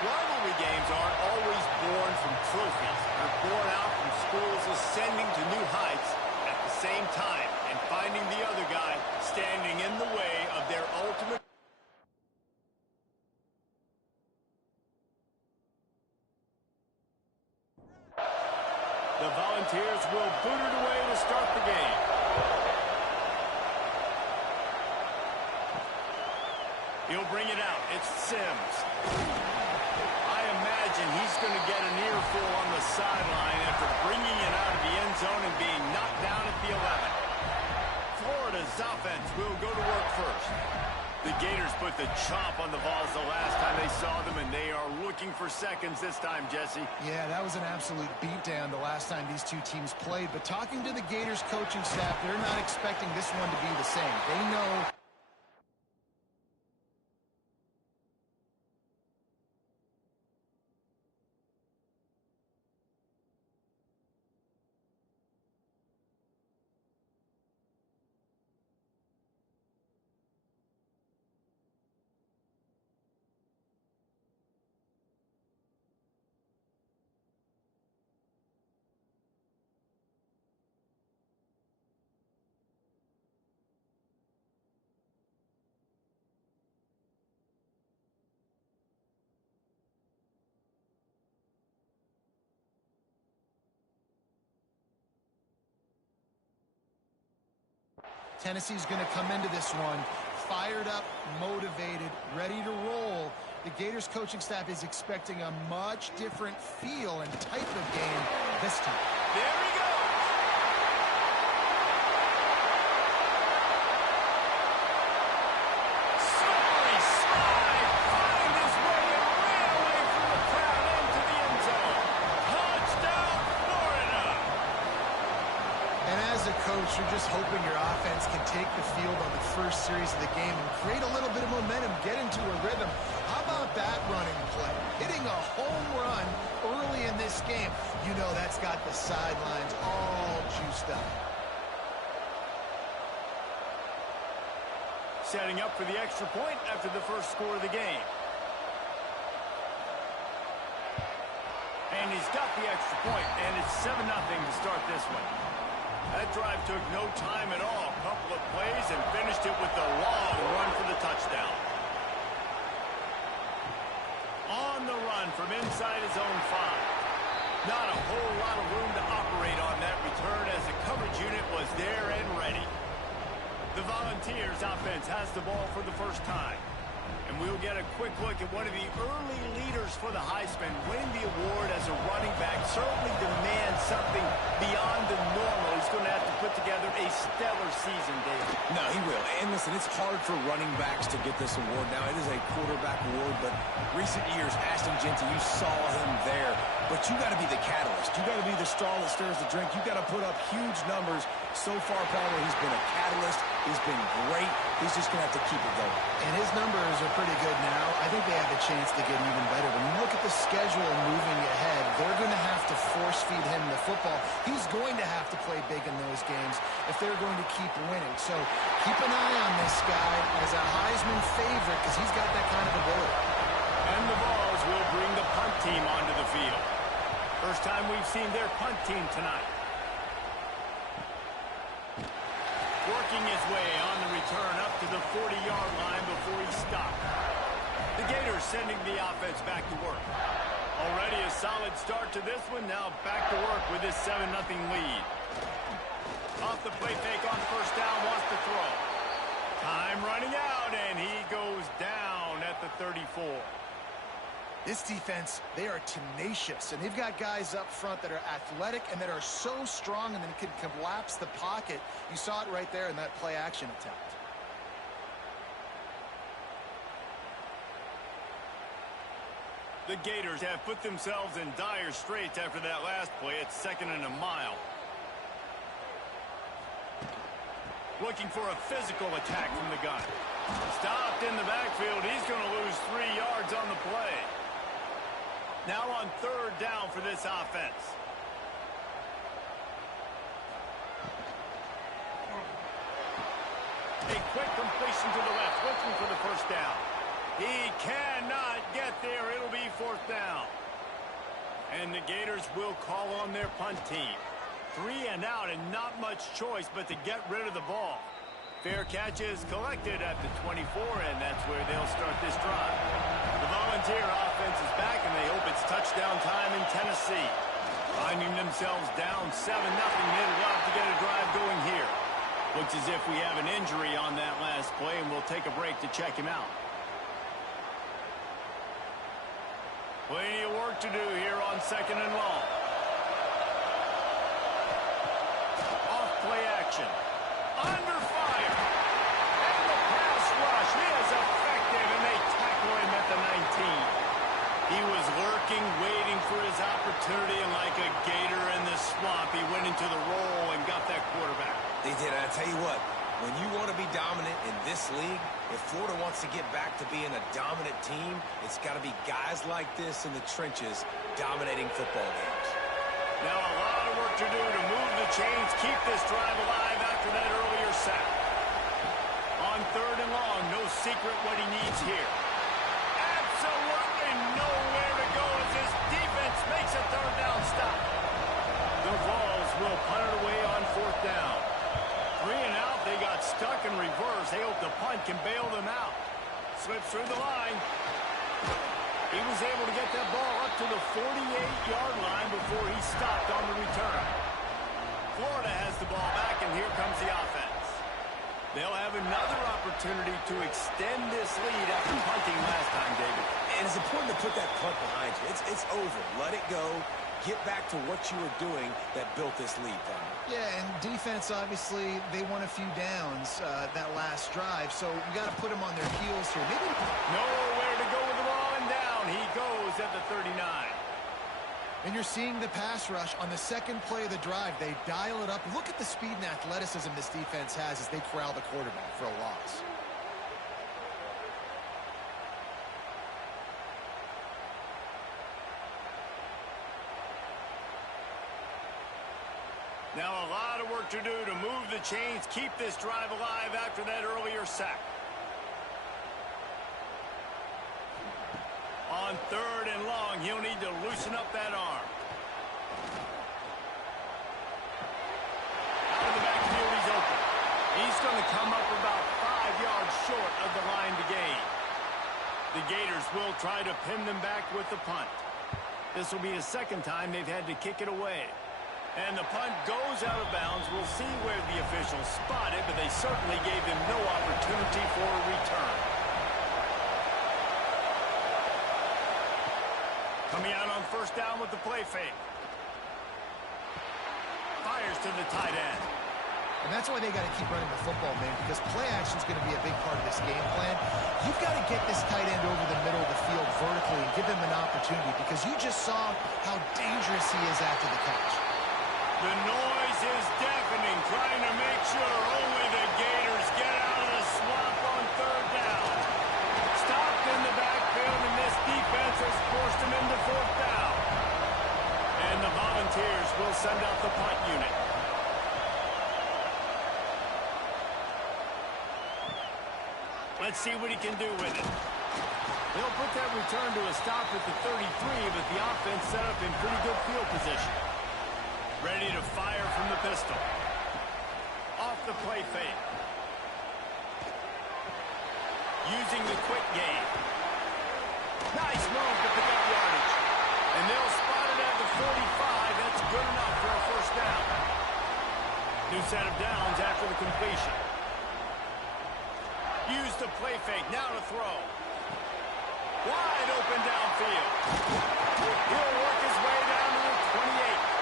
Rivalry games aren't always born from trophies. They're born out from schools ascending to new heights at the same time and finding the other guy standing in the way of their ultimate. The Volunteers will boot it away to start the game. He'll bring it out. It's Sims. I imagine he's going to get an earful on the sideline after bringing it out of the end zone and being knocked down at the 11. Florida's offense will go to work first. The Gators put the chomp on the Vols the last time they saw them, and they are looking for seconds this time, Jesse. Yeah, that was an absolute beatdown the last time these two teams played. But talking to the Gators coaching staff, they're not expecting this one to be the same. They know... Tennessee's going to come into this one fired up, motivated, ready to roll. The Gators coaching staff is expecting a much different feel and type of game this time. There he goes! Sorry slide! Find his way and ran away from the crowd into the end zone. Touchdown, Florida! And as a coach, you're just hoping your offense can take the field on the first series of the game and create a little bit of momentum, get into a rhythm. How about that running play? Hitting a home run early in this game. You know that's got the sidelines all juiced up. Setting up for the extra point after the first score of the game. And he's got the extra point, and it's 7-0 to start this one. That drive took no time at all. Couple of plays and finished it with a long run for the touchdown. On the run from inside his own 5. Not a whole lot of room to operate on that return as the coverage unit was there and ready. The Volunteers offense has the ball for the first time. And we'll get a quick look at one of the early leaders for the Heisman. Winning the award as a running back certainly demands something beyond the normal. He's going to have to put together a stellar season, David. No, he will. And listen, it's hard for running backs to get this award. Now, it is a quarterback award, but recent years, Ashton Jeanty, you saw him there. But you got to be the catalyst. You got to be the straw that stirs the drink. You got to put up huge numbers. So far, Palmer, he's been a catalyst. He's been great. He's just going to have to keep it going. And his numbers are pretty good now. I think they have a chance to get even better. When you look at the schedule moving ahead, they're going to have to force-feed him the football. He's going to have to play big in those games if they're going to keep winning. So keep an eye on this guy as a Heisman favorite because he's got that kind of ability. And the Vols will bring the punt team onto the field. First time we've seen their punt team tonight. Working his way on the return up to the 40-yard line before he stopped. The Gators sending the offense back to work. Already a solid start to this one. Now back to work with this 7-0 lead. Off the play fake on first down, wants to throw. Time running out, and he goes down at the 34. This defense, they are tenacious, and they've got guys up front that are athletic and that are so strong and then can collapse the pocket. You saw it right there in that play-action attempt. The Gators have put themselves in dire straits after that last play. It's 2nd and a mile. Looking for a physical attack from the gun. Stopped in the backfield. He's going to lose 3 yards on the play. Now on 3rd down for this offense. A quick completion to the left, looking for the first down. He cannot get there. It'll be fourth down. And the Gators will call on their punt team. 3 and out and not much choice but to get rid of the ball. Fair catch is collected at the 24, and that's where they'll start this drive. The Volunteer offense is back, and they hope it's touchdown time in Tennessee. Finding themselves down 7-0, they'd love to get a drive going here. Looks as if we have an injury on that last play, and we'll take a break to check him out. Plenty of work to do here on 2nd and long. Off play action. Under fire. And the pass rush is effective, and they tackle him at the 19. He was lurking, waiting for his opportunity, and like a gator in the swamp, he went into the roll and got that quarterback. They did. I tell you what, when you want to be dominant in this league, if Florida wants to get back to being a dominant team, it's got to be guys like this in the trenches dominating football games. Now a lot of work to do to move the chains, keep this drive alive after that earlier sack. On 3rd and long, no secret what he needs here. Absolutely nowhere to go as his defense makes a 3rd down stop. The Vols will punt it away on 4th down. 3 and out, they got stuck in reverse. They hope the punt can bail them out. Slips through the line. He was able to get that ball up to the 48-yard line before he stopped on the return. Florida has the ball back, and here comes the offense. They'll have another opportunity to extend this lead after punting last time, David. And it's important to put that punt behind you. It's over. Let it go. Get back to what you were doing that built this lead, Tom. Yeah, and defense, obviously, they won a few downs that last drive, so you got to put them on their heels here. Maybe nowhere to go with the ball, and down he goes at the 39. And you're seeing the pass rush on the second play of the drive. They dial it up. Look at the speed and athleticism this defense has as they corral the quarterback for a loss. Now a lot of work to do to move the chains, keep this drive alive after that earlier sack. On 3rd and long, he'll need to loosen up that arm. Out of the backfield, he's open. He's going to come up about 5 yards short of the line to gain. The Gators will try to pin them back with the punt. This will be the second time they've had to kick it away. And the punt goes out of bounds. We'll see where the officials spot it, but they certainly gave him no opportunity for a return. Coming out on 1st down with the play fake. Fires to the tight end. And that's why they got to keep running the football, man, because play action is going to be a big part of this game plan. You've got to get this tight end over the middle of the field vertically and give him an opportunity, because you just saw how dangerous he is after the catch. The noise is deafening, trying to make sure only the Gators get out of the swamp on 3rd down. Stopped in the backfield, and this defense has forced him into 4th down. And the Volunteers will send out the punt unit. Let's see what he can do with it. They'll put that return to a stop at the 33, but the offense set up in pretty good field position. Ready to fire from the pistol. Off the play fake. Using the quick game. Nice move to pick up yardage. And they'll spot it at the 45. That's good enough for a 1st down. New set of downs after the completion. Use the play fake. Now to throw. Wide open downfield. He'll work his way down to the 28.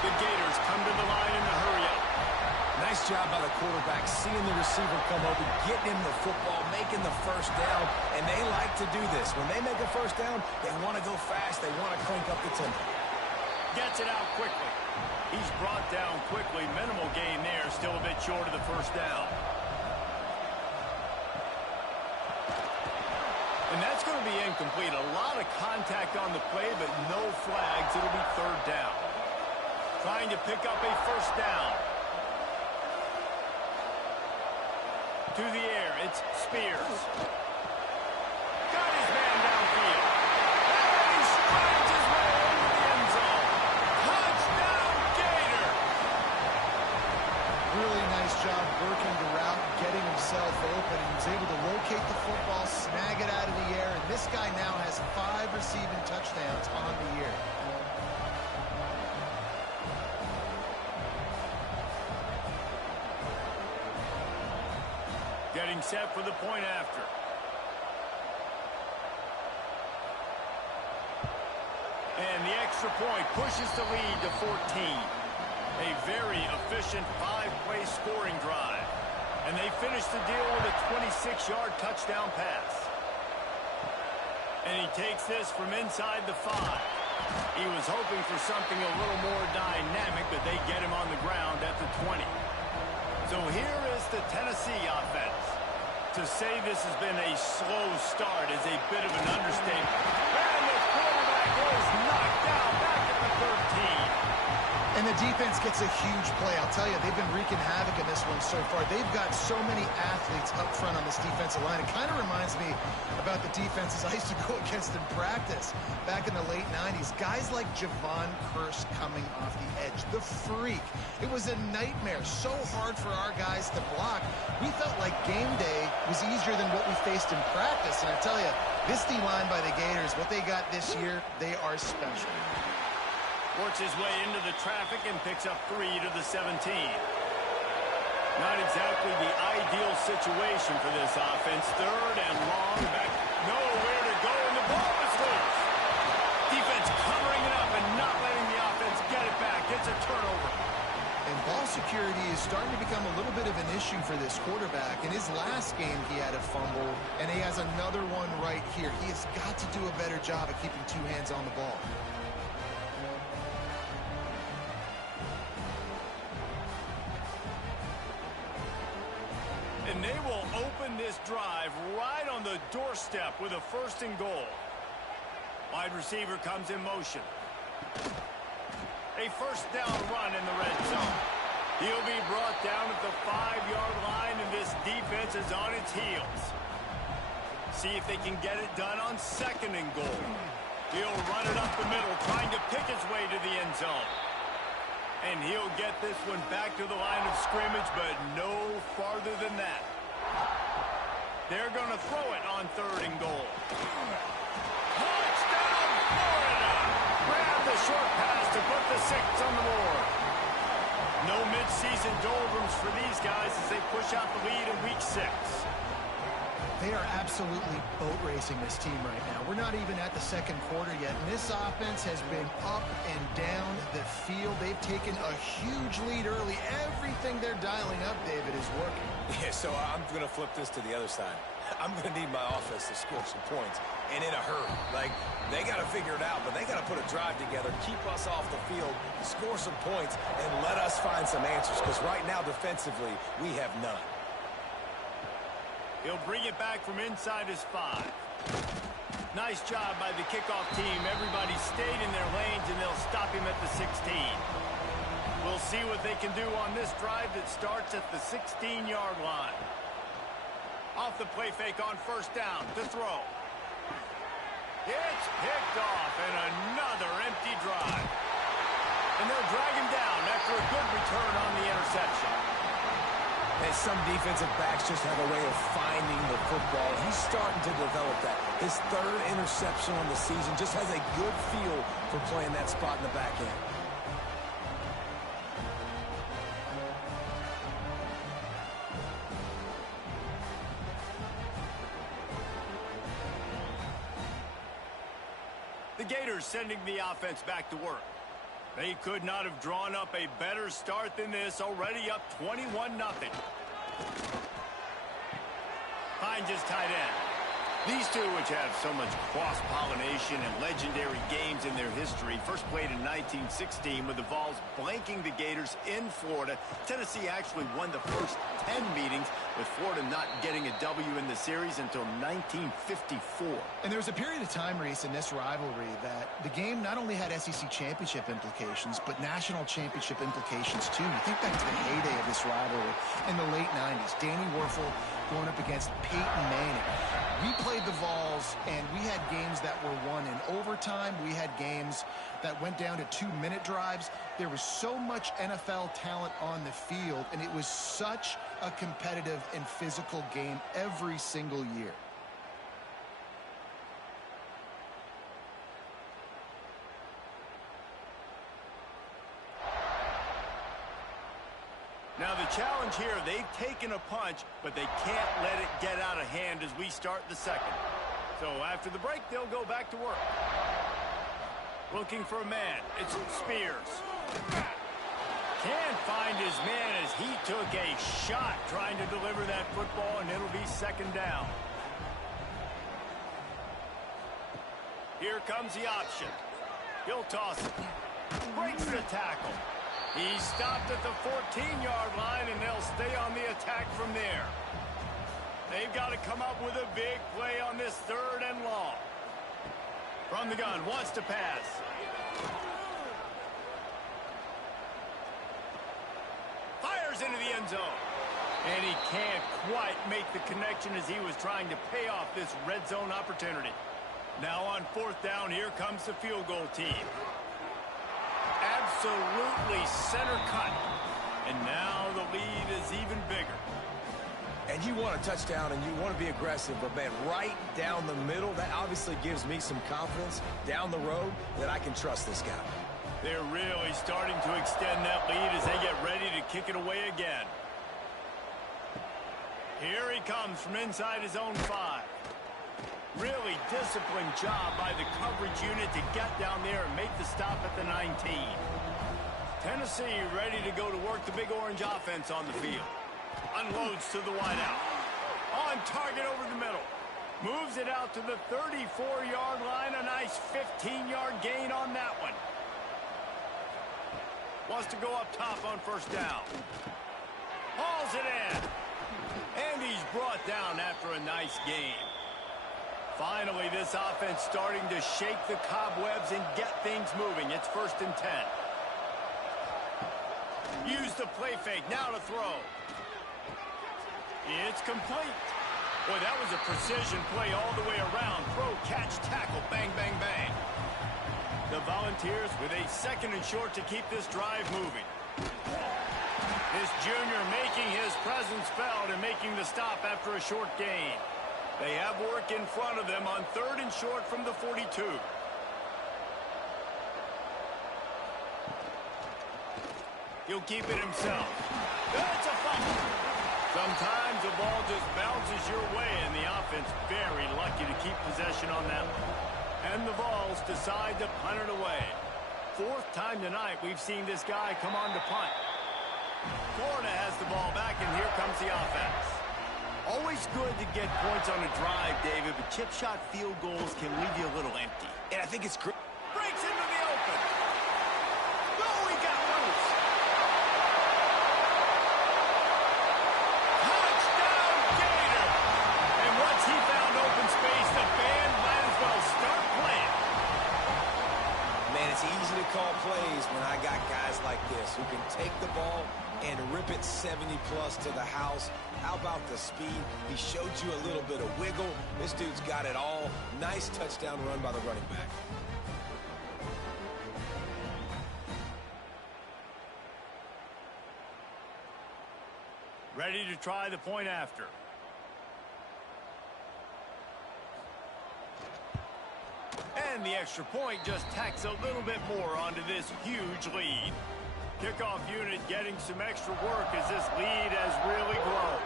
The Gators come to the line in a hurry-up. Nice job by the quarterback, seeing the receiver come open, getting him the football, making the 1st down, and they like to do this. When they make a 1st down, they want to go fast. They want to crank up the tempo. Gets it out quickly. He's brought down quickly. Minimal gain there, still a bit short of the 1st down. And that's going to be incomplete. A lot of contact on the play, but no flags. It'll be 3rd down. Trying to pick up a 1st down. To the air, it's Spears. This guy now has 5 receiving touchdowns on the year. Getting set for the point after. And the extra point pushes the lead to 14. A very efficient 5-play scoring drive. And they finish the deal with a 26-yard touchdown pass. And he takes this from inside the 5. He was hoping for something a little more dynamic, but they get him on the ground at the 20. So here is the Tennessee offense. To say this has been a slow start is a bit of an understatement. And the quarterback is knocked down back at the 13. And the defense gets a huge play. I'll tell you, they've been wreaking havoc in this one so far. They've got so many athletes up front on this defensive line. It kind of reminds me about the defenses I used to go against in practice back in the late 90s. Guys like Javon Curse coming off the edge. The freak. It was a nightmare. So hard for our guys to block. We felt like game day was easier than what we faced in practice. And I tell you, this D-line by the Gators, what they got this year, they are special. Works his way into the traffic and picks up 3 to the 17. Not exactly the ideal situation for this offense. 3rd and long, back nowhere to go, and the ball is loose. Defense covering it up and not letting the offense get it back. It's a turnover. And ball security is starting to become a little bit of an issue for this quarterback. In his last game, he had a fumble, and he has another one right here. He has got to do a better job of keeping 2 hands on the ball. And they will open this drive right on the doorstep with a 1st and goal. Wide receiver comes in motion. A 1st down run in the red zone. He'll be brought down at the 5-yard line, and this defense is on its heels. See if they can get it done on 2nd and goal. He'll run it up the middle, trying to pick his way to the end zone. And he'll get this one back to the line of scrimmage, but no farther than that. They're going to throw it on 3rd and goal. Touchdown, Florida! Grab the short pass to put the 6 on the board. No midseason doldrums for these guys as they push out the lead in week 6. They are absolutely boat racing this team right now. We're not even at the 2nd quarter yet, and this offense has been up and down the field. They've taken a huge lead early. Everything they're dialing up, David, is working. Yeah, so I'm going to flip this to the other side. I'm going to need my offense to score some points, and in a hurry. Like, they got to figure it out, but they got to put a drive together, keep us off the field, score some points, and let us find some answers, because right now, defensively, we have none. He'll bring it back from inside his 5. Nice job by the kickoff team. Everybody stayed in their lanes, and they'll stop him at the 16. We'll see what they can do on this drive that starts at the 16-yard line. Off the play fake on 1st down to throw. It's picked off, and another empty drive. And they'll drag him down after a good return on the interception. And some defensive backs just have a way of finding the football. He's starting to develop that. His 3rd interception on the season just has a good feel for playing that spot in the back end. The Gators sending the offense back to work. They could not have drawn up a better start than this, already up 21-0. Finds his tight end. These two, which have so much cross-pollination and legendary games in their history, first played in 1916 with the Vols blanking the Gators in Florida. Tennessee actually won the first 10 meetings, with Florida not getting a W in the series until 1954. And there was a period of time, Reese, in this rivalry that the game not only had SEC championship implications, but national championship implications, too. You think back to the heyday of this rivalry in the late 90s. Danny Werfel going up against Peyton Manning. We played the Vols, and we had games that were won in overtime. We had games that went down to 2-minute drives. There was so much NFL talent on the field, and it was such a competitive and physical game every single year. Now the challenge here, they've taken a punch, but they can't let it get out of hand as we start the second. So after the break, they'll go back to work. Looking for a man. It's Spears. Can't find his man as he took a shot trying to deliver that football, and it'll be second down. Here comes the option. He'll toss it. Breaks the tackle. He's stopped at the 14-yard line, and they'll stay on the attack from there. They've got to come up with a big play on this third and long. From the gun, wants to pass. Fires into the end zone. And he can't quite make the connection as he was trying to pay off this red zone opportunity. Now on fourth down, here comes the field goal team. Absolutely center cut. And now the lead is even bigger. And you want a touchdown and you want to be aggressive, but man, right down the middle, that obviously gives me some confidence down the road that I can trust this guy. They're really starting to extend that lead as they get ready to kick it away again. Here he comes from inside his own 5. Really disciplined job by the coverage unit to get down there and make the stop at the 19. Tennessee ready to go to work the Big Orange offense on the field. Unloads to the wideout. On target over the middle. Moves it out to the 34-yard line. A nice 15-yard gain on that one. Wants to go up top on first down. Hauls it in. And he's brought down after a nice game. Finally, this offense starting to shake the cobwebs and get things moving. It's 1st and 10. Use the play fake. Now to throw. It's complete. Boy, that was a precision play all the way around. Throw, catch, tackle, bang, bang, bang. The Volunteers with a 2nd and short to keep this drive moving. This junior making his presence felt and making the stop after a short gain. They have work in front of them on 3rd and short from the 42. He'll keep it himself. That's a fumble. Sometimes the ball just bounces your way, and the offense very lucky to keep possession on that one. And the Vols decide to punt it away. 4th time tonight we've seen this guy come on to punt. Florida has the ball back, and here comes the offense. Always good to get points on a drive, David, but chip shot field goals can leave you a little empty. And I think it's great. Breaks into the open. Oh, he got loose. Touchdown, Gator. And once he found open space, the band might as well start playing. Man, it's easy to call plays when I got guys like this who can take the ball and rip it 70-plus to the house. How about the speed? He showed you a little bit of wiggle. This dude's got it all. Nice touchdown run by the running back. Ready to try the point after. And the extra point just tacks a little bit more onto this huge lead. Kickoff unit getting some extra work as this lead has really grown.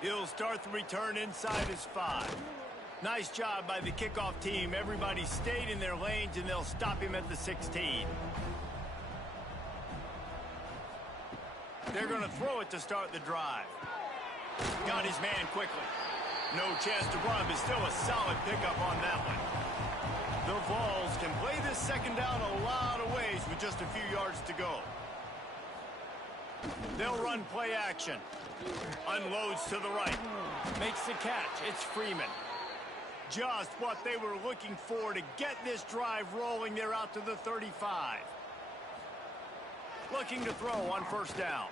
He'll start the return inside his 5. Nice job by the kickoff team. Everybody stayed in their lanes, and they'll stop him at the 16. They're going to throw it to start the drive. Got his man quickly. No chance to run, but still a solid pickup on that one. The Vols can play this second down a lot of ways with just a few yards to go. They'll run play action. Unloads to the right. Makes the catch. It's Freeman. Just what they were looking for to get this drive rolling. They're out to the 35. Looking to throw on first down.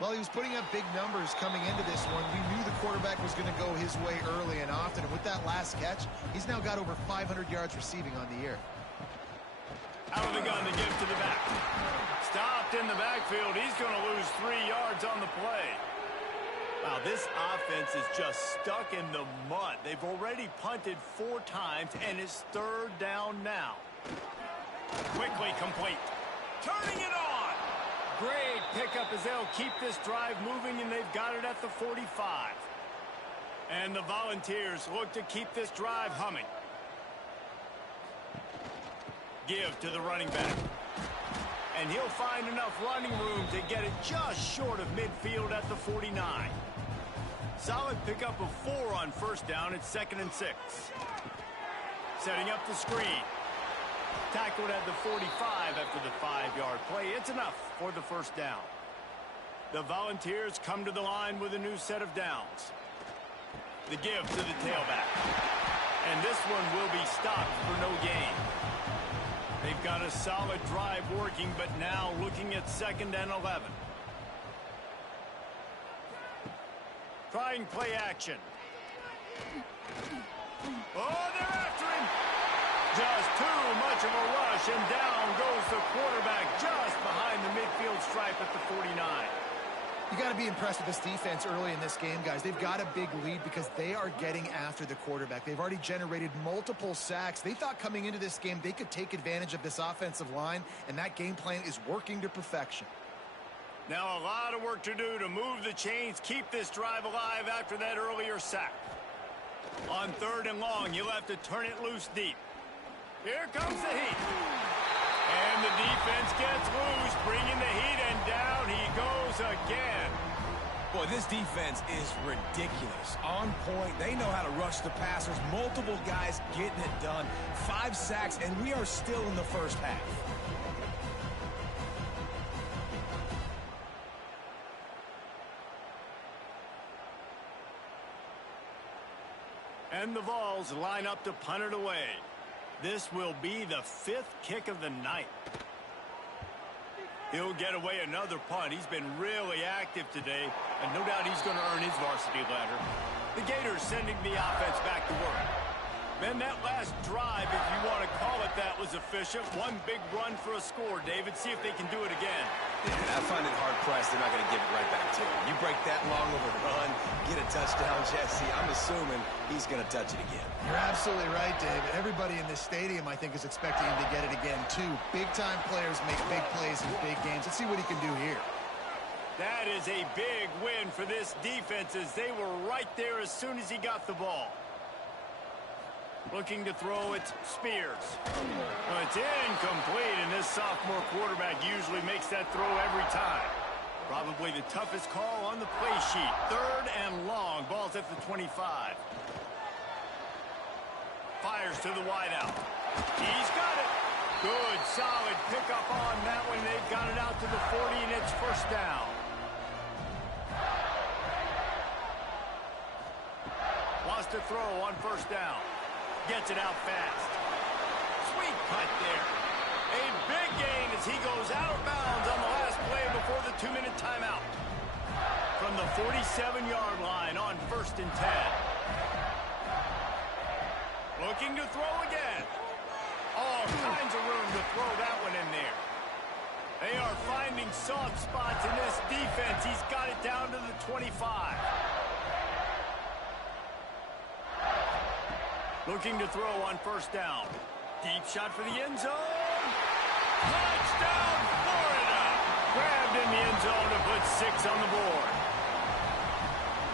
Well, he was putting up big numbers coming into this one. We knew the quarterback was going to go his way early and often. And with that last catch, he's now got over 500 yards receiving on the year. Out of the gun to give to the back. Stopped in the backfield. He's going to lose 3 yards on the play. Wow, this offense is just stuck in the mud. They've already punted 4 times, and it's 3rd down now. Quickly complete. turning it on. Great pickup as they'll keep this drive moving, and they've got it at the 45. And the Volunteers look to keep this drive humming. Give to the running back. And he'll find enough running room to get it just short of midfield at the 49. Solid pickup of 4 on first down. It's 2nd and 6. Setting up the screen. Tackled at the 45 after the 5-yard play. It's enough for the first down. The Volunteers come to the line with a new set of downs. The give to the tailback. And this one will be stopped for no gain. They've got a solid drive working, but now looking at 2nd and 11. Trying play action. Oh, they're after him. Just too much of a rush, and down goes the quarterback just behind the midfield stripe at the 49. You got to be impressed with this defense early in this game, guys. They've got a big lead because they are getting after the quarterback. They've already generated multiple sacks. They thought coming into this game they could take advantage of this offensive line, and that game plan is working to perfection. Now a lot of work to do to move the chains, keep this drive alive after that earlier sack. On 3rd and long, you'll have to turn it loose deep. Here comes the heat. And the defense gets loose, bringing the heat, and down he goes again. Boy, this defense is ridiculous. On point. They know how to rush the passers. Multiple guys getting it done. 5 sacks, and we are still in the first half. And the Vols line up to punt it away. This will be the 5th kick of the night. He'll get away another punt. He's been really active today, and no doubt he's going to earn his varsity ladder. The Gators sending the offense back to work. Man, that last drive, if you want to call it that, was efficient. One big run for a score, David. See if they can do it again. Yeah, I find it hard-pressed. They're not going to give it right back to him. You break that long of a run, get a touchdown, Jesse, I'm assuming he's going to touch it again. You're absolutely right, David. Everybody in this stadium, I think, is expecting him to get it again, too. Big-time players make big plays in big games. Let's see what he can do here. That is a big win for this defense, as they were right there as soon as he got the ball. Looking to throw, it's Spears. Well, it's incomplete, and this sophomore quarterback usually makes that throw every time. Probably the toughest call on the play sheet. 3rd and long. Ball's at the 25. Fires to the wideout. He's got it. Good, solid pickup on that one. They've got it out to the 40, and it's first down. Wants to throw on first down. Gets it out fast. Sweet cut there. A big gain as he goes out of bounds on the last play before the 2-minute timeout. From the 47-yard line on 1st and 10. Looking to throw again. All kinds of room to throw that one in there. They are finding soft spots in this defense. He's got it down to the 25. Looking to throw on first down. Deep shot for the end zone. Touchdown, Florida! Grabbed in the end zone to put 6 on the board.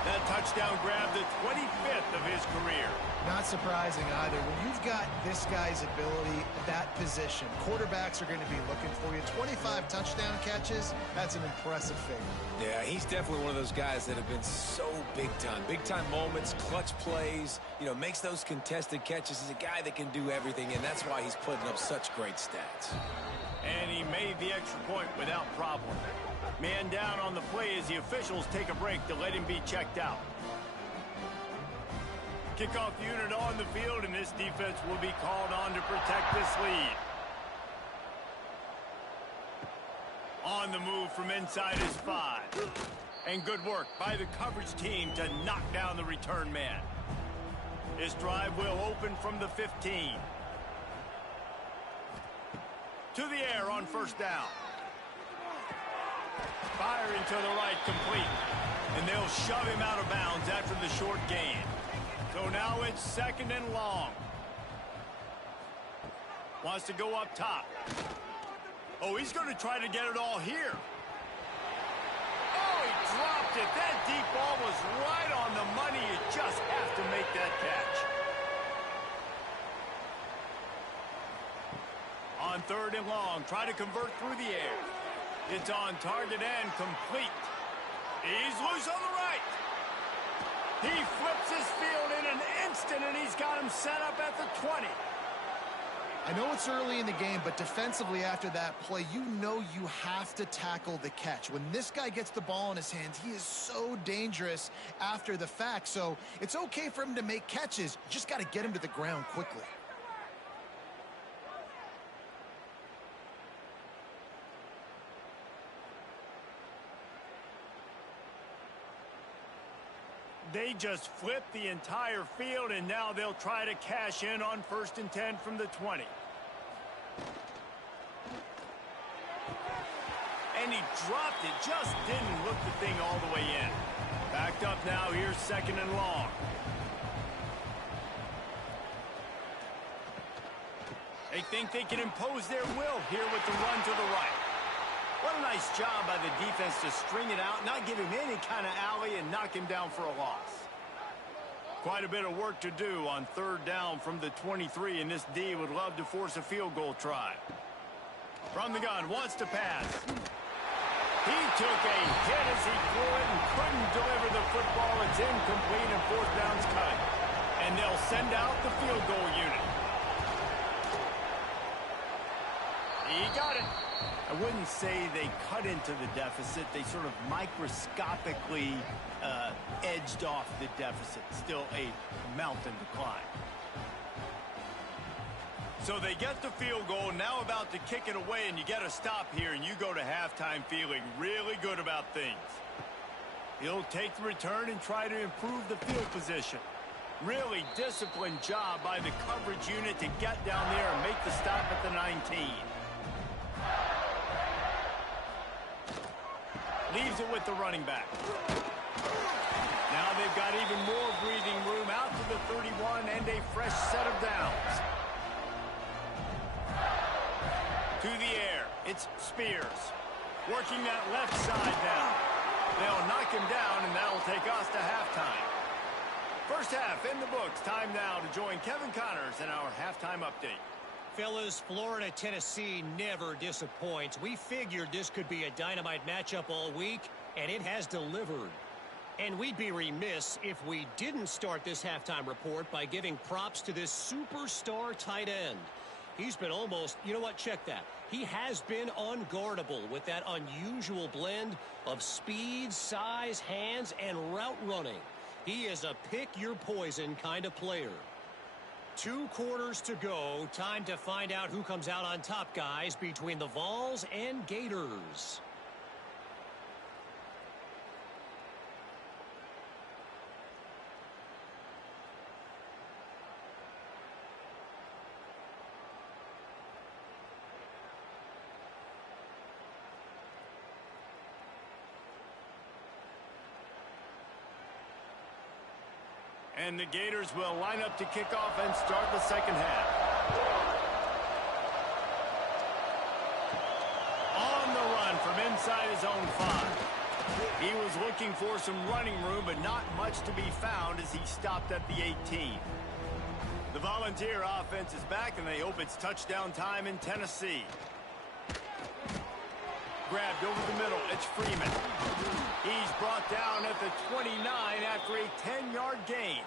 That touchdown grabbed the 25th of his career. Not surprising either. When you've got this guy's ability at that position, quarterbacks are going to be looking for you. 25 touchdown catches, that's an impressive figure. Yeah, he's definitely one of those guys that have been so big time. Big time moments, clutch plays, makes those contested catches. He's a guy that can do everything, and that's why he's putting up such great stats. And he made the extra point without problem. Man down on the play as the officials take a break to let him be checked out. Kickoff unit on the field, and this defense will be called on to protect this lead. On the move from inside his 5. And good work by the coverage team to knock down the return man. This drive will open from the 15. To the air on first down. Firing to the right, complete. And they'll shove him out of bounds after the short gain. So now it's 2nd and long. Wants to go up top. Oh, he's going to try to get it all here. Oh, he dropped it. That deep ball was right on the money. You just have to make that catch. On 3rd and long, try to convert through the air. It's on target and complete. He's loose on the right. He flips his field in an instant, and he's got him set up at the 20. I know it's early in the game, but defensively after that play, you know you have to tackle the catch. When this guy gets the ball in his hands, he is so dangerous after the fact. So it's okay for him to make catches. You just got to get him to the ground quickly. They just flipped the entire field, and now they'll try to cash in on 1st and 10 from the 20. And he dropped it, just didn't look the thing all the way in. Backed up now, here's 2nd and long. They think they can impose their will here with the run to the right. What a nice job by the defense to string it out, not give him any kind of alley, and knock him down for a loss. Quite a bit of work to do on 3rd down from the 23, and this D would love to force a field goal try. From the gun, wants to pass. He took a hit as he threw it and couldn't deliver the football. It's incomplete, and 4th down's cut. And they'll send out the field goal unit. He got it. I wouldn't say they cut into the deficit. They sort of microscopically edged off the deficit. Still a mountain to climb. So they get the field goal, now about to kick it away, and you get a stop here, and you go to halftime feeling really good about things. He'll take the return and try to improve the field position. Really disciplined job by the coverage unit to get down there and make the stop at the 19. Leaves it with the running back. Now they've got even more breathing room out to the 31 and a fresh set of downs. To the air, it's Spears. Working that left side down. They'll knock him down, and that'll take us to halftime. First half in the books. Time now to join Kevin Connors in our halftime update. Fellas, Florida-Tennessee never disappoints. We figured this could be a dynamite matchup all week, and it has delivered. And we'd be remiss if we didn't start this halftime report by giving props to this superstar tight end. He's been almost, you know what, check that. He has been unguardable with that unusual blend of speed, size, hands, and route running. He is a pick-your-poison kind of player. 2 quarters to go. Time to find out who comes out on top, guys, between the Vols and Gators. And the Gators will line up to kick off and start the second half. On the run from inside his own 5. He was looking for some running room, but not much to be found as he stopped at the 18. The Volunteer offense is back, and they hope it's touchdown time in Tennessee. Grabbed over the middle, it's Freeman. He's brought down at the 29 after a 10-yard gain.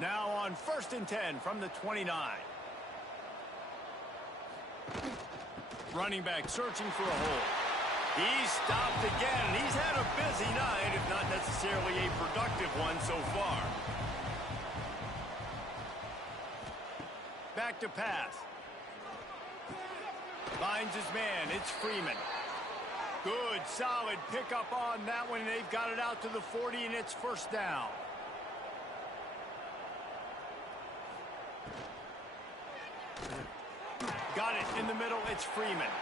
Now on 1st and 10 from the 29. Running back searching for a hole. He's stopped again. He's had a busy night, if not necessarily a productive one so far. Back to pass. Finds his man. It's Freeman. Good, solid pickup on that one. They've got it out to the 40, and it's first down. Got it in the middle. It's Freeman.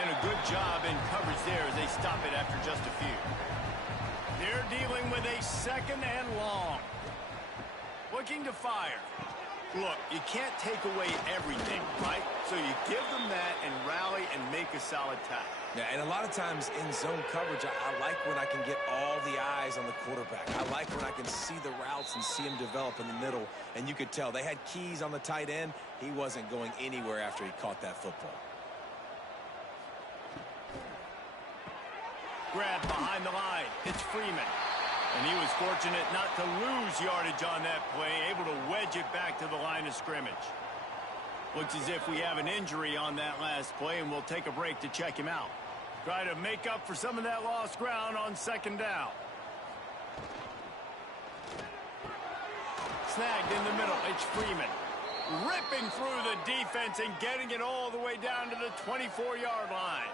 And a good job in coverage there as they stop it after just a few. They're dealing with a 2nd and long. Looking to fire. Look, you can't take away everything, right? So you give them that and rally and make a solid tackle. Yeah, and a lot of times in zone coverage, I like when I can get all the eyes on the quarterback. I like when I can see the routes and see him develop in the middle. And you could tell they had keys on the tight end. He wasn't going anywhere after he caught that football. Grabbed behind the line. It's Freeman. And he was fortunate not to lose yardage on that play, able to wedge it back to the line of scrimmage. Looks as if we have an injury on that last play, and we'll take a break to check him out. Try to make up for some of that lost ground on second down. Snagged in the middle. It's Freeman. Ripping through the defense and getting it all the way down to the 24-yard line.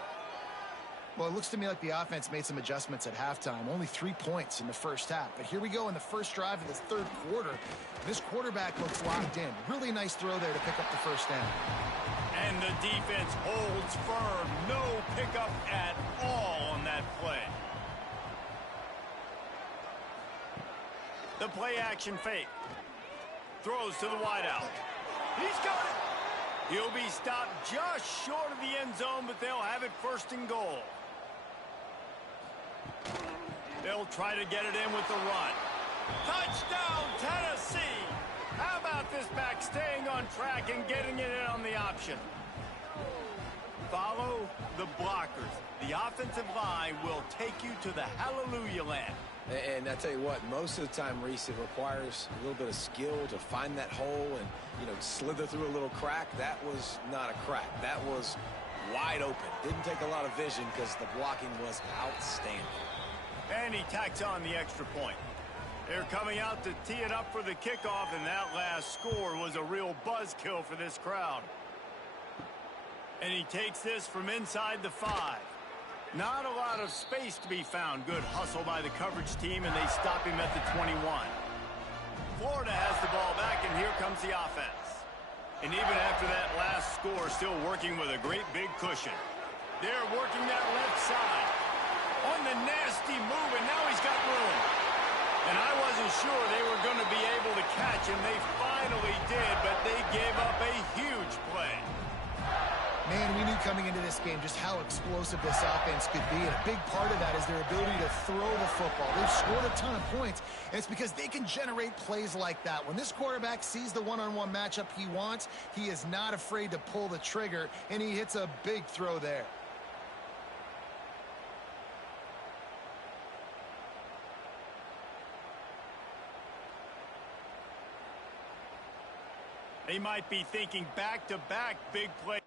Well, it looks to me like the offense made some adjustments at halftime. Only 3 points in the first half. But here we go in the first drive of this third quarter. This quarterback looks locked in. Really nice throw there to pick up the first down. And the defense holds firm. No pickup at all on that play. The play action fake. Throws to the wideout. He's got it. He'll be stopped just short of the end zone, but they'll have it first and goal. They'll try to get it in with the run. Touchdown, Tennessee! How about this back staying on track and getting it in on the option? Follow the blockers. The offensive line will take you to the hallelujah land. And I tell you what, most of the time, Reese, it requires a little bit of skill to find that hole and, slither through a little crack. That was not a crack. That was wide open. Didn't take a lot of vision because the blocking was outstanding. And he tacks on the extra point. They're coming out to tee it up for the kickoff, and that last score was a real buzzkill for this crowd. And he takes this from inside the 5. Not a lot of space to be found. Good hustle by the coverage team, and they stop him at the 21. Florida has the ball back, and here comes the offense. And even after that last score, still working with a great big cushion. They're working that left side. On the nasty move, and now he's got room. And I wasn't sure they were going to be able to catch him. They finally did, but they gave up a huge play. Man, we knew coming into this game just how explosive this offense could be, and a big part of that is their ability to throw the football. They've scored a ton of points, and it's because they can generate plays like that. When this quarterback sees the one-on-one matchup he wants, he is not afraid to pull the trigger, and he hits a big throw there. They might be thinking back-to-back big play.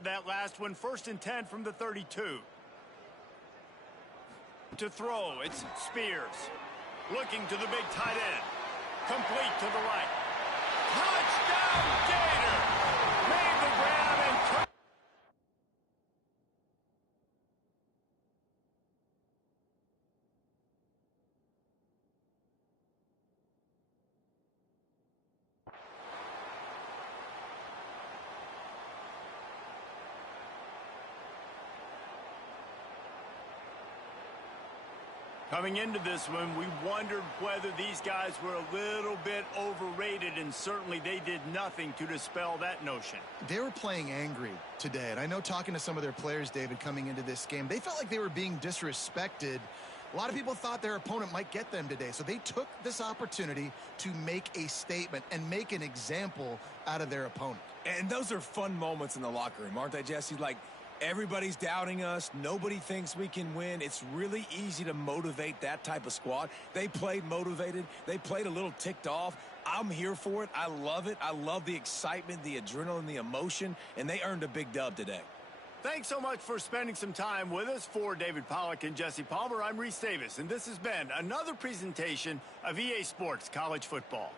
after that last one. 1st and 10 from the 32. To throw, it's Spears. Looking to the big tight end. Complete to the right. Touchdown, Gator! Made the grab and took. Coming into this one, we wondered whether these guys were a little bit overrated, and certainly they did nothing to dispel that notion. They were playing angry today, and I know talking to some of their players, David, coming into this game, they felt like they were being disrespected. A lot of people thought their opponent might get them today, so they took this opportunity to make a statement and make an example out of their opponent. And those are fun moments in the locker room, aren't they, Jesse? Like, everybody's doubting us. Nobody thinks we can win. It's really easy to motivate that type of squad. They played motivated. They played a little ticked off. I'm here for it. I love it. I love the excitement, the adrenaline, the emotion, and they earned a big dub today. Thanks so much for spending some time with us. For David Pollack and Jesse Palmer, I'm Reese Davis, and this has been another presentation of EA Sports College Football.